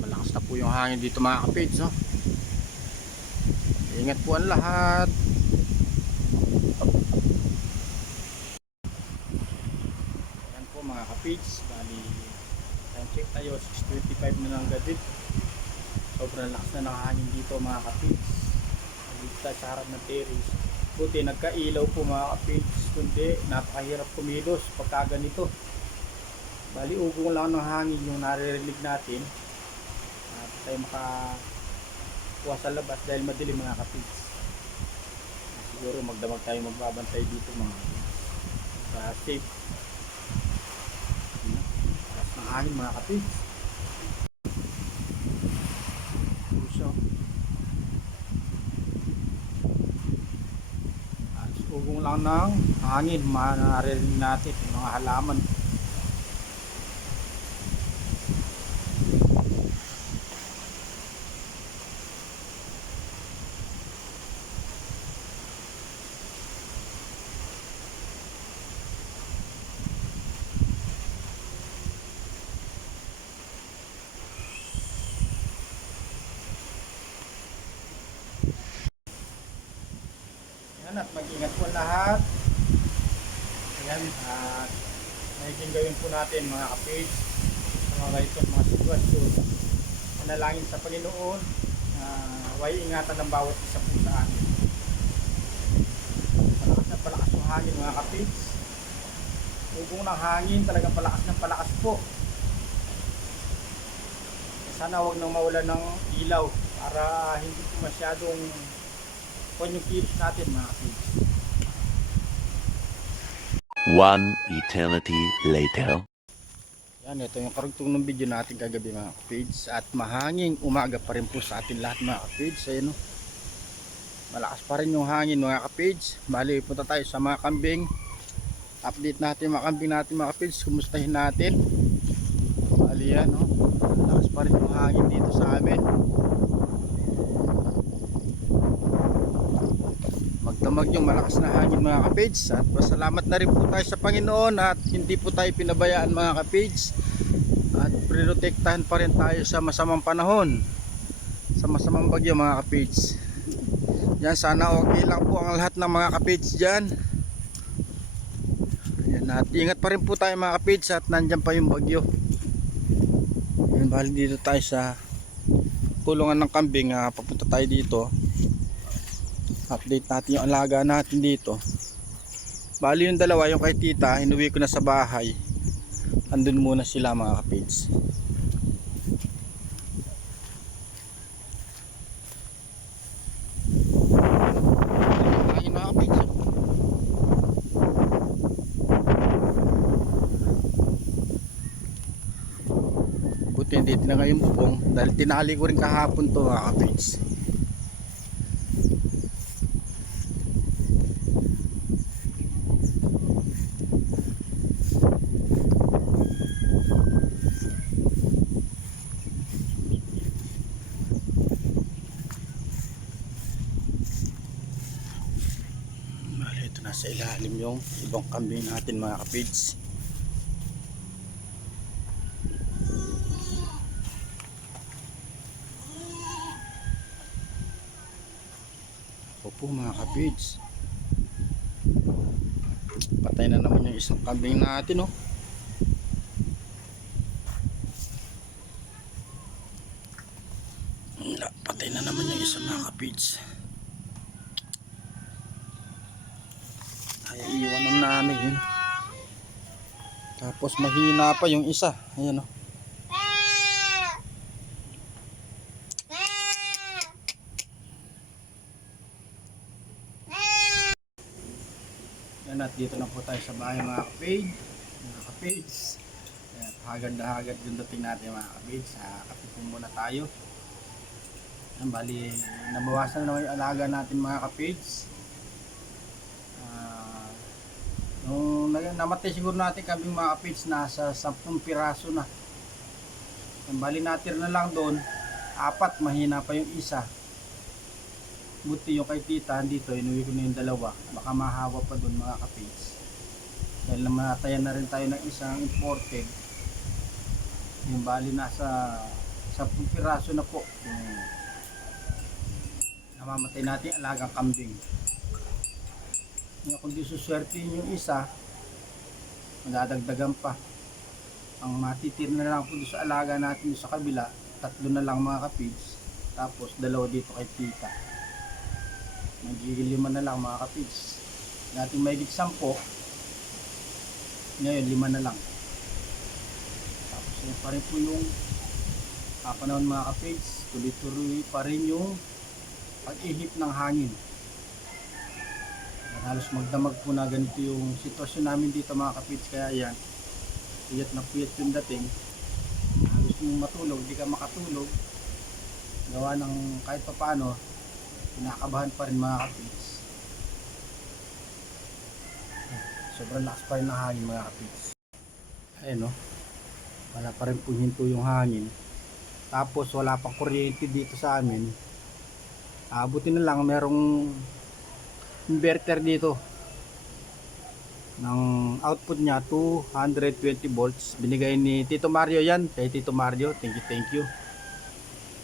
Malakas na po yung hangin dito mga kapids, no? Ingat po ang lahat. Yan po mga kapids, bali time check tayo 6:25 na lang gabi. Sobrang lakas na ng hangin dito mga kapids. Dito tayo sa harap ng terrace. Buti nagkailaw po mga kapids, kundi napakahirap kumilos pagka ganito. Bali ugong lang ng hangin yung naririnig natin at tayo makakuha sa labas dahil madilim mga kapids. Siguro magdamag tayo magbabantay dito mga safe. Lakas ng hangin mga kapids. Puso. Ugong lang ng hangin maririnig natin yung mga halaman. At mag-ingat po lahat. Ayan, at naging gawin po natin mga kapids sa mga ganitong mga sitwasyon. Manalangin sa Panginoon na way ingatan ng bawat isa po sa atin. Palakas na palakas yung hangin mga kapids. Ugong ng hangin, talagang palakas ng palakas po. Sana wag nang mawala ng ilaw para hindi po masyadong yung kilos natin mga kapids. One eternity later. Yan, ito yung karugtong ng video natin kagabi mga kapids. At mahanging umaga pa rin po sa atin lahat mga kapids. Ayun, no? Malakas pa rin yung hangin mga kapids. Bali punta tayo sa mga kambing. Update natin mga kambing natin mga kapids. Kumustahin natin. Bali yan, no? Malakas pa rin yung hangin dito sa amin. Magdamag yung malakas na hangin mga kapids. At pasalamat na rin po tayo sa Panginoon at hindi po tayo pinabayaan mga kapids. At protektahan pa rin tayo sa masamang panahon, sa masamang bagyo mga kapids. Yan, sana okay lang po ang lahat ng mga kapids dyan. Yan, at ingat pa rin po tayo mga kapids at nandyan pa yung bagyo. Yan, bali dito tayo sa kulungan ng kambing. Papunta tayo dito. Update natin yung alaga natin dito. Bali yung dalawa, yung kay tita, inuwi ko na sa bahay. Andun muna sila mga kapids. Ayun mga kapids. Buti hindi tinangay yung bubong dahil tinali ko rin kahapon to mga kapids. Nasa ilalim yung ibang kambing natin mga kapids. Opo mga kapids, patay na naman yung isang kambing natin, oh. Patay na naman yung isang mga kapids. Ay, iwan ng nanay yun. Tapos mahina pa yung isa. Ayan, oh. Yan, at dito na po tayo sa bahay mga kapids. At hagad na hagad yung dating natin mga kapids. Kape po muna tayo. Yan, bali nabawasan na naman yung alaga natin mga kapids. namatay siguro natin kambing mga kapits, nasa 10 piraso na. Ang bali natir na lang doon, 4, mahina pa yung isa. Buti yung kay tita dito, inuwi ko na yung 2, baka mahawa pa doon mga kapits. Dahil namatayan na rin tayo ng isang imported, yung bali nasa 10 piraso na po yung namamatay natin alagang kambing. Kung di suswertein yung isa, madadagdagan pa. Ang matitir na lang po sa alaga natin sa kabila, 3 na lang mga kapids, tapos 2 dito kay tita. Magiging 5 na lang mga kapids. Dating may 10, ngayon 5 na lang. Tapos yun pa rin po yung panahon mga kapids, tuloy-tuloy pa rin yung pag-ihip ng hangin. Halos magdamag po na ganito yung sitwasyon namin dito mga kapids, kaya yan, puyat na puyat yung dating. Halos mong matulog, di ka makatulog, gawa ng kahit pa paano, kinakabahan pa rin mga kapids. Sobrang lakas pa rin ng hangin mga kapids. Ayun no, wala pa rin po hinto yung hangin. Tapos wala pang kuryente dito sa amin. Buti na lang merong inverter dito ng output niya 220 volts, binigay ni Tito Mario yan, kay Tito Mario, thank you.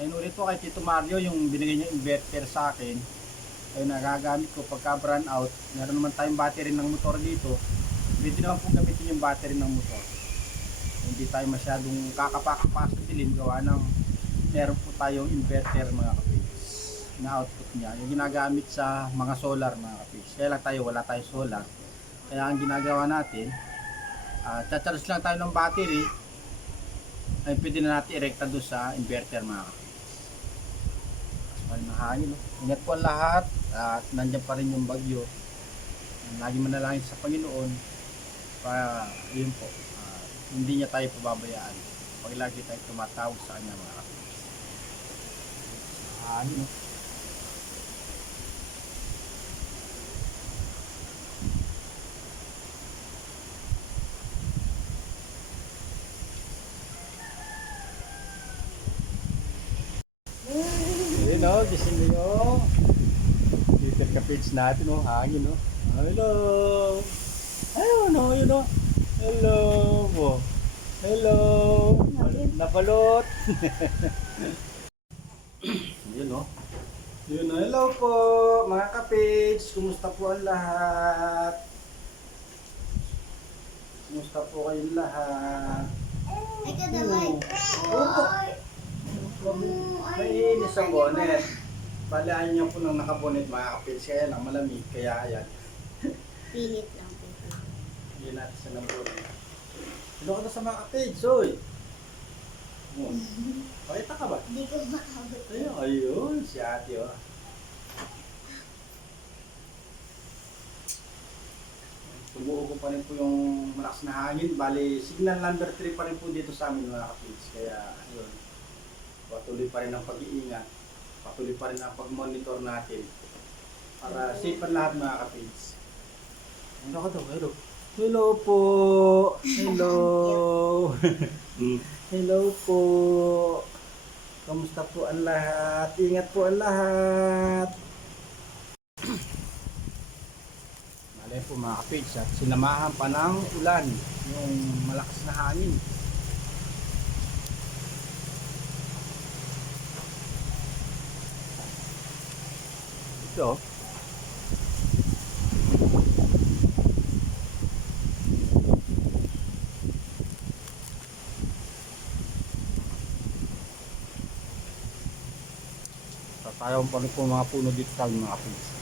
Ayun ulit po kay Tito Mario yung binigay niya inverter sa akin. Ayun, nagagamit ko pagka brand out. Meron naman tayong battery ng motor dito, pwede naman po gamitin yung battery ng motor, hindi tayo masyadong kakapakapasilin gawa ng meron po tayong inverter mga kapatid na output niya, yung ginagamit sa mga solar mga kapis. Kaya lang tayo, wala tayo solar. Kaya ang ginagawa natin, charge lang tayo ng battery, ay pwede na natin irekta doon sa inverter mga kapis. Mas pa rin ang hangin. No? Ingat po ang lahat, at nandiyan pa rin yung bagyo. Lagi manalangin sa Panginoon para yun po, hindi niya tayo pababayaan. Pag lagi tayo tumatawag sa kanya mga kapis. Hangin. No? Ayun o, gising mo yung little kapage natin o, hangin o. Hello! Ayun o, yun o. Hello po. Hello! Nabalot! Yun o. Yun o, hello po mga kapage. Kumusta po ang lahat? Kumusta po kayong lahat? Ay, kadamay. Opo. May inis ang bonnet. Balaan niyo po nang nakabonet mga kapils. Kaya lang malamig. Kaya ayan. Pilit lang po. Hindi natin sa nabonet. Sino ka na sa mga kapils? Oy! Pakita ka ba? Hindi ko maabot. Ayun. Si ate oh. Tumuo ko pa rin po yung malakas na hangin. Bali, signal number 3 pa rin po dito sa amin mga kapils. Kaya ayun. Patuloy pa rin ang pag-iingat, patuloy pa rin ang pag-monitor natin para safe ang lahat mga kapits. Ano ka daw? Hello. Hello po. Hello. Hello po. Kamusta po ang lahat? Ingat po ang lahat. Malay po mga kapits at sinamahan pa ng ulan, yung malakas na hangin. Ito. Tatayaw pa rin po mga puno dito sa mga kapis.